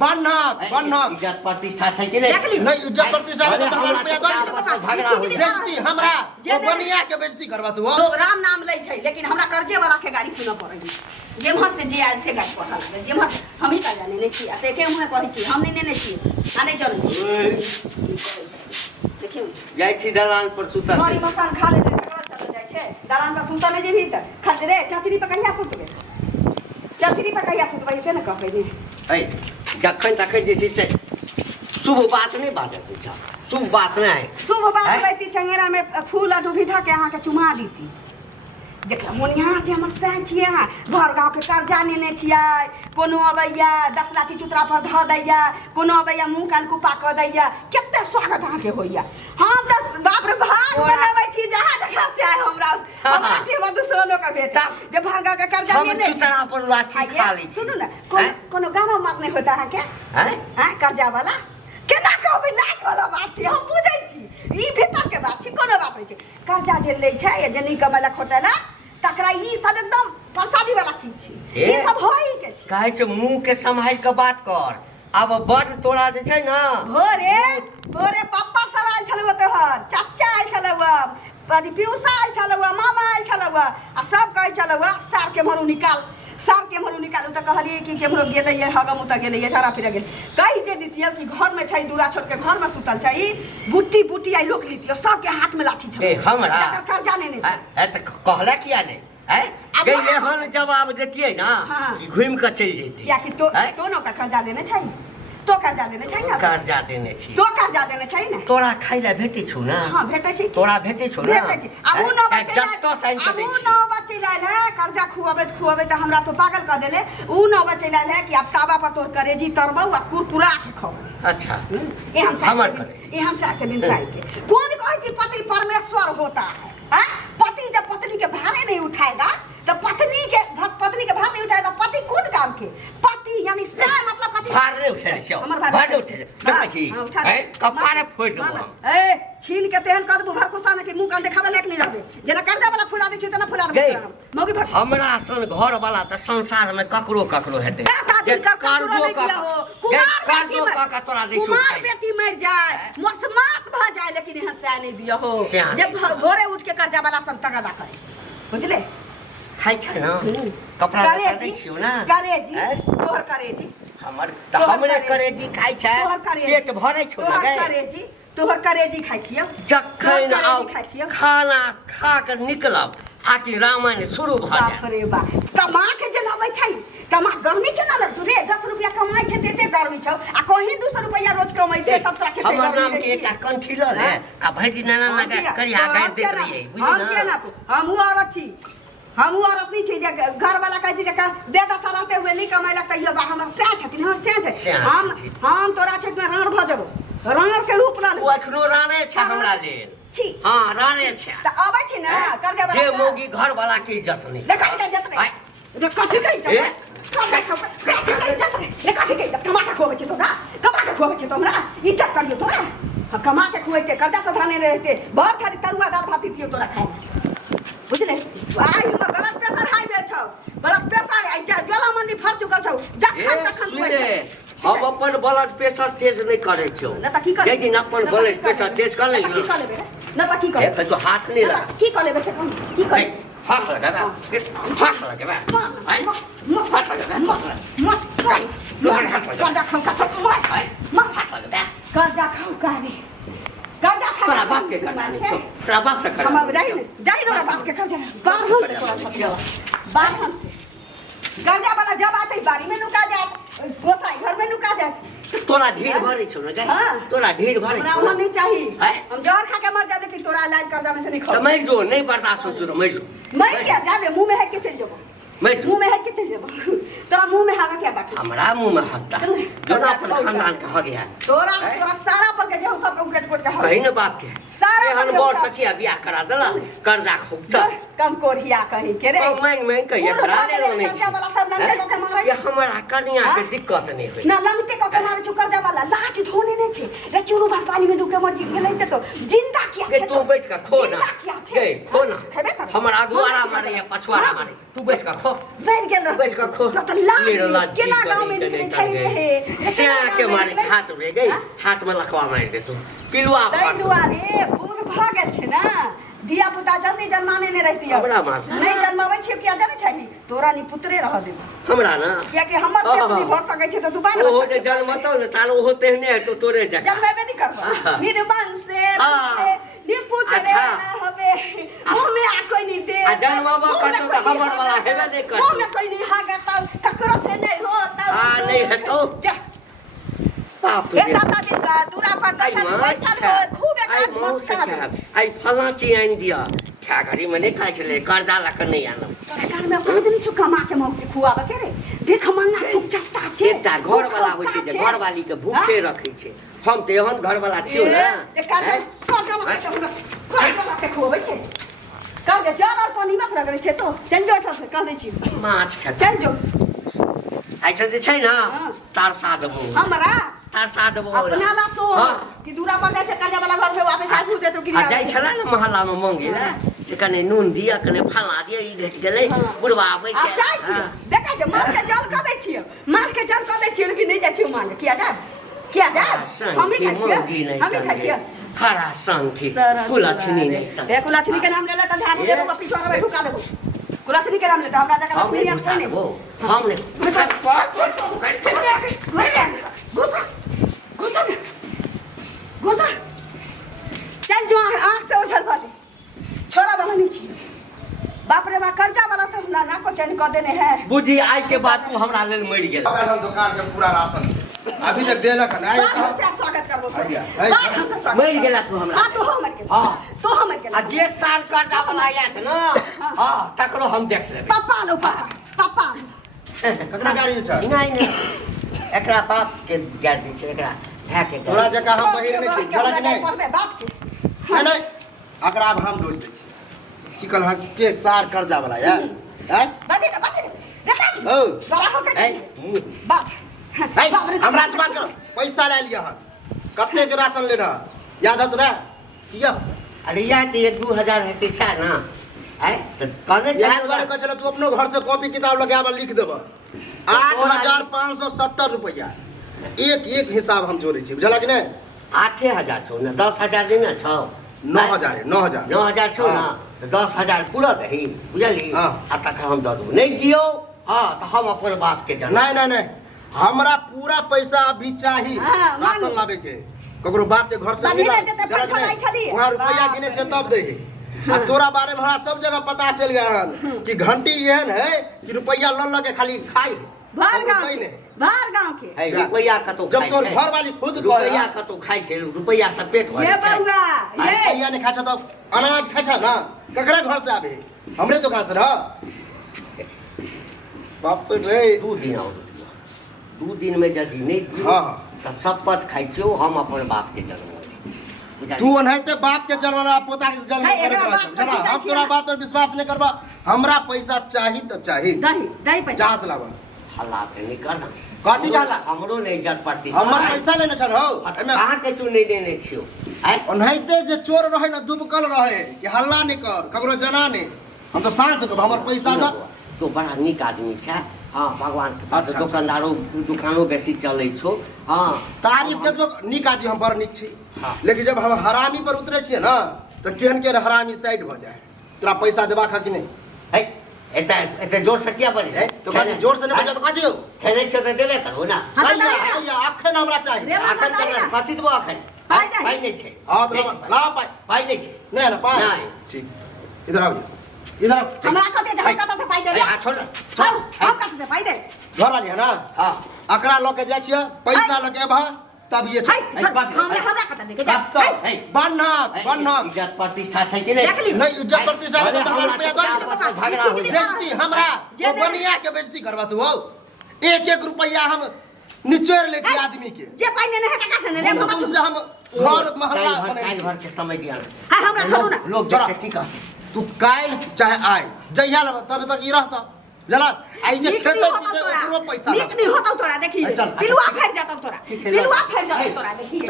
बन्हक इज्जत प्रतिष्ठा छै कि नहीं? नहीं इज्जत प्रतिष्ठा में तो हमरा रुपया दो झगड़ा हो बेइज्जती हमरा बनिया के बेइज्जती करबा तू लोग राम नाम लै छै लेकिन हमरा कर्जे वाला के गाड़ी सुन पड़ै जेमहर से जे आयल से गाड़ी पठा लगे जेमहर हम ही का जाने नहीं छी ते के मुहे कहै छी हम नहीं छी आ नहीं चलै छी देखियो जाय छी दलान पर सुता गरी मकान खा ले चल जाय छै दलान पर सुता नहीं जेबी त खत रे चतरी पे कहिया सुतबे चतरी पे कहिया सुतबे से न कहै नी जखन तखन जे छै शुभ बात नहीं बाजत छै शुभ बात नहीं शुभ बात रहती चंगेरा में फूल आ दुभी ध के अहाँ के चुमा दीती देख मोनिया जे हमर सह छियै अहाँ घर गाँव के कर्जा लेने छियै कोनो अबैया 10 लाठी चुतरा पर ध दैया कोनो अबैया मुंह कान कुपा क दैया केते स्वागत अहाँ के होइया हम त बाप रे भाग बनाबै छी जहाँ जगह से आए हमरा के मधुसोनो का बेटा जे घर गाँव के कर्जा लेने चुतरा पर लाठी खा ली सुनू ना कोनो गाना मारने होता अहाँ के हैं कर्जा वाला केना कहबै लाज वाला बात छै हम बुझै छी ई भीतर के बात छै कोनो बात नहीं छै कर्जा जे लै छै जे नहीं कमाला खोटेला तकरा ई सब एकदम प्रसादी वाला चीज छै ई सब होई के छै कहै छै मुंह के संभाल के बात कर अब बड तोरा जे छै ना भोरे पप्पा सब आयल छलौ तोहर चाचा आयल छलौ पदी पिउसा आयल छलौ मामा आयल छलौ आ सब कहै छलौ सार के मरु निकालू त कहलिए कि केमरो गेलै ये हगम उत गेलै ये झरा फिर गेल कहि दे दितियो कि घर में छै दूरा छोड़ के घर में सुतल छै बुट्टी आई लोक लितियो सब के हाथ में लाठी छै हमरा कर्जा नहीं है त कहला किया नहीं है गई हम जवाब देतिए ना कि घूम के चल जेती या कि तो न का कर्जा देने छै तो कर्जा देने छै ना कर्जा देने छी तो कर्जा देने छै ना तोरा खाइला भेटै छु ना हां भेटै छै तोरा भेटै छु ना भेटै छै अब न बचै जत्तो साइन के दै छी अब न बचै लाल है कर्जा खुआबे त हमरा तो पागल क देले उ न बचै लाल है कि अब साबा पर तोर करेजी तरबौ आ कुरकुरा के खाओ अच्छा एहन से दिन साई के कौन कहै छी पति परमेश्वर होता है पति जब पत्नी के भारे नहीं उठाएगा तो पत्नी के भार नहीं उठाएगा पति कौन काम के पति यानी से मतलब पति भार नहीं उठे छौ भार नहीं उठे देखी है कपारे फोड़ दो ए छीन के तेहन कर दबो भरकुसा ने के मुंह कान देखाबे लायक नहीं रहबे जेना कर्जा वाला फुला दे छी तना फुला दे मौगी भर हमरा सन घर वाला त संसार में ककरो हेतै जे कर्जो कर्जो का तोरा दै छी कुमार बेटी मर जाए मसमात भ जाए लेकिन यहां से नहीं दियो हो जब भोरे उठ के कर्जा वाला सब तगादा करे बुझले खाइ छ न कपड़ा लता दै छियो ना करेजी तोहर करेजी हमरे करेजी खाइ छ पेट भरै छौ ना तोहर करेजी खाइ छियो जखन आउ खाना खा के निकलब आकि रामायण शुरू भ जाय बाप रे बा कमा के जलाबै छै कमा गर्मी केना लगतौ रे 10 रुपया कमाइ छै तेते गर्मी छौ आ कहीं 200 रुपया रोज कमाइ छै तब तोरा केते हमर नाम के एकटा कंठी ल ले आ भैजी नाना लगा करिया गाड़ देत रहिए बुझी हम केना हमहु औरत छी हमहु औरत नहीं छी जे घर वाला कहै छै जे दे दस रहते हुए नहीं कमाइ लगता यो बा हमर से छथिन हमर से छै हम तोरा क्षेत्र में राण भ जबो राण के रूप ल ओ एखनो राणे छै हमरा लेल छी हां राणे छै त आबै छी ना कर्जा वाला जे मोगी घर वाला के इज्जत नहीं ले कथि के इज्जत नहीं रे कथि के इज्जत कमा के खोबै छै तोरा इज्जत करियो तोरा कमा के खुएते कर्जा से धाने रहते बहुत खाली तरुआ दाल भात दियो तोरा खाए बुझले आई हम गलत प्रेशर हाई बे छौ ब्लड प्रेशर आई ज्वाला मंदी फट चुकल छौ जखन तखन सुने हम अपन ब्लड प्रेशर तेज नहीं करे छौ न त की कर जे दिन अपन ब्लड प्रेशर तेज कर लेलियो की कर लेबे न त की कर ए तो हाथ नहीं लगा की कर लेबे से की कर हाथ लगा हाथ लगा हाथ लगा कर्जा खाऊ का हाथ लगा कर्जा खाऊ का रे कर्जा खा तोरा बाप के करना नहीं छौ तोरा बाप से कर हम जाहि रे बाप के कर्जा बाहर से तोरा छपियो बाहर से कर्जा वाला जब आते बाड़ी में नुका जाए गोसाई घर में नुका जाए तोरा ढेर भरे छौ ना तोरा ढेर भरे छौ हमरा नहीं चाहिए हम जहर खा के मर जाब लेकिन तोरा इलाज कर्जा में से नहीं खा तो मर जो नहीं बर्दाश्त हो तो मर जो मैं क्या जाबे मुंह में है के चल जाबो मुंह में है के चल जाबो तोरा मुंह में हवा क्या बात हमरा मुंह में हत्ता जो अपन खानदान के हो गया तोरा सारा पर के जे सब उकेट कोट के कहीं ना बात के सारा एहन बर सखिया बियाह करा देला कर्जा खुबता कम कोरिया कहि के रे मैं कहिया करा देलो नहीं कर्जा वाला सब लंगटे को के मारै ये हमरा कन्या के दिक्कत नहीं होई ना लंगटे को के मारै छु कर्जा वाला लाज धोने नहीं छे रे चुरू भात पानी में डूबे मर जी गेलै त तो जिंदा किया गे तू बैठ के खो ना जिंदा किया छे गे खो ना खेबे कर हमर अगुआरा मारे या पछुआरा मारे तू बैठ के खो बैठ गेल बैठ के खो तो लाग निरला केना गांव में निकले छै रे से के मारे हाथ रे गई हाथ में लखवा मार दे तू पिलुआ तै दुआरे बूढ़ भ गेल छै ना दिया पुता जल्दी जन्माने नहीं रहती है हमरा मार नहीं जन्मावे छै किया जाने छै तोरा नि पुत्रे रह दे हमरा ना किया कि हमर पेट नहीं भर सकै छै त तू बाल ओहो जे जन्मतो न सालो ओहो तेहने है तो तोरे जका जन्मेबे नहीं करबा निर्वंश से निपुत्र रे हबे मुंह में आ कोई नहीं दे आ जन्मबो कतो त हमर वाला हेबे नहीं करतो मुंह में कोई नहीं हागा त ककरो से नहीं हो त नहीं हेतो बाप रे दादा दिन का दूरा पर दर्शन पैसा हो खूब एक मस्त आई फला ची आइन दिया क्या घड़ी में नहीं खाइ छले कर्जा ला कर नहीं आनो तोरा घर में कोन दिन छुका मां के मौके खुआबे के रे देख मंगा थुक चट्टा छे एकटा घर वाला होय छै जे घर वाली के भूखे रखै छै हम त एहन घर वाला छियो ना कर्जा के खुआबे छै कर दे जर और पानी मत रगड़े छै तो चल जो एठा से कह दै छी माछ खा चल जो ऐसे जे छै ना तार साथ देबो हमरा तार साथ देबो अपना ला सो कि दूरा पर जाय छै कर्जा वाला घर में वापस आबू दे तो कि आ जाय छला ना मोहल्ला में मांगे ना जे कने नून दिया कने फला दिया ई घट गेलै बुढ़वा आबै छै आ जाय छी देखा छै मार के जल क दै छी मार के जल क दै छी लेकिन नहीं जाय छी मांग किया जा हम ही खाइ छी हरा संठी कुलाछनी नहीं ए कुलाछनी के नाम लेले त झाड़ी देबो का पिछवाड़ा में ढुका देबो कुलाछनी के नाम ले त हमरा जगह लक्ष्मी आप से नहीं हमने घुसा घुसा घुसा चल जो आंख से उछल बाजे छोरा वाला नहीं छी बाप रे बा कर्जा वाला सब ना नाको चैन क देने है बुझी आज के बाद तू हमरा लेल मर गेल हम दुकान के पूरा राशन अभी तक देलक है ना ये हम से स्वागत करबो मर गेला तू हमरा हां तो हम के हां तो हम के आ जे साल कर्जा वाला आयत ना हां तकरो हम देख लेबै पापा लो पापा ककरा गाड़ी छै नहीं एकरा बाप के गाड़ी छै एकरा भै के तोरा जका हम बहिर नहीं छी झलक नहीं पढ़बे बाप के नहीं अकरा अब हम डोज दै छी की कहल के सार कर्जा वाला है हैं बाजे देखा ओ बड़ा हो के बाप हमरा से बात करो पैसा ले लिया हन कते के राशन ले रहा याद है तोरा किया अरे यार तो 2000 है पैसा ना है तो कहने याद बारे का चला तू अपनो घर से कॉपी किताब लगाबा लिख देब 8570 रुपया एक हिसाब हम जोड़े छी बुझला कि नहीं 8000 छौ ना 10000 देना छौ 9000 छौ ना तो 10000 पूरा दही बुझली आ तक हम दऽ देबो नहीं दियो हां तो हम अपन बाप के जान नहीं हमरा पूरा पैसा अभी चाहिए राशन लावे के ककरो बाप के घर से वहाँ रुपया गिने से तब दे आ तोरा बारे में हमरा सब जगह पता चल गया हन कि घंटी एहन है कि रुपया ल के खाली खाई भार गांव के है रुपया कतो जब तोर घर वाली खुद रुपया कतो खाई छै रुपया से पेट भरै छै ये बउआ ये रुपया ने खाछा तो अनाज खाछा ना ककरा घर से आवे हमरे दुकान से रह बाप रे 2 दिन और 2 दिन में यदि नहीं दियो तब शपथ खाई छियो हम अपन बाप के जन्म तू अनहते बाप के जन्म पोता के जन्म करे जना हम तोरा बात पर विश्वास नहीं करबा हमरा पैसा चाही त चाही दही पैसा चास लावा हल्ला पे नहीं करना कथी जाला हमरो नहीं इज्जत प्रतिष्ठा हमर पैसा लेने छन हो एमे कहां के चू नहीं देने छियो आय अनहते जे चोर रहे ना दुबकल रहे कि हल्ला नहीं कर ककरो जना नहीं हम तो सांस को हमर पैसा द तो बड़ा निक आदमी छै हां भगवान के पास दुकानदारो दुकानो बेसी चलै छो हां तारीफ के तो निक आदमी हम बड़ निक छी लेकिन जब हम हरामी पर उतरे छिए ना तो केहन के हरामी साइड भ जाए तोरा पैसा देबा खा कि नहीं है एते जोर से क्या बजे है तो कहते जोर से नहीं बजा तो कह दियो खेने छ त देबे करू ना भैया अखन हमरा चाहिए अखन कथि देबो अखन पाई नहीं छै हां तो ला पाई नहीं छै नहीं ना पाई नहीं ठीक इधर आओ इधर हमरा कते जगह कत से पाई दे आ छोड़ हम कत से पाई दे घर वाली है ना हां अकरा ल के जाय छिए पैसा लगे भा तब ये हमरा कत दे के बनना इज्जत प्रतिष्ठा छै कि नहीं नहीं इज्जत प्रतिष्ठा तो हमरा रुपया दो झगड़ा हो बेइज्जती हमरा वो बनिया के बेइज्जती करवा तू हो एक रुपया हम निचोड़ ले छी आदमी के जे पाई नहीं है कका से ले तुमसे हम घर मोहल्ला घर के समय दिया हां हमरा छोड़ू ना लोग जरा की कह तू काल चाहे आए जहिया तब तक ई रहता जला आई जे खेते पीते ओकरो पैसा नीक नहीं होता तोरा देखी पिलुआ फेर जाता तोरा पिलुआ फेर जाता तोरा देखी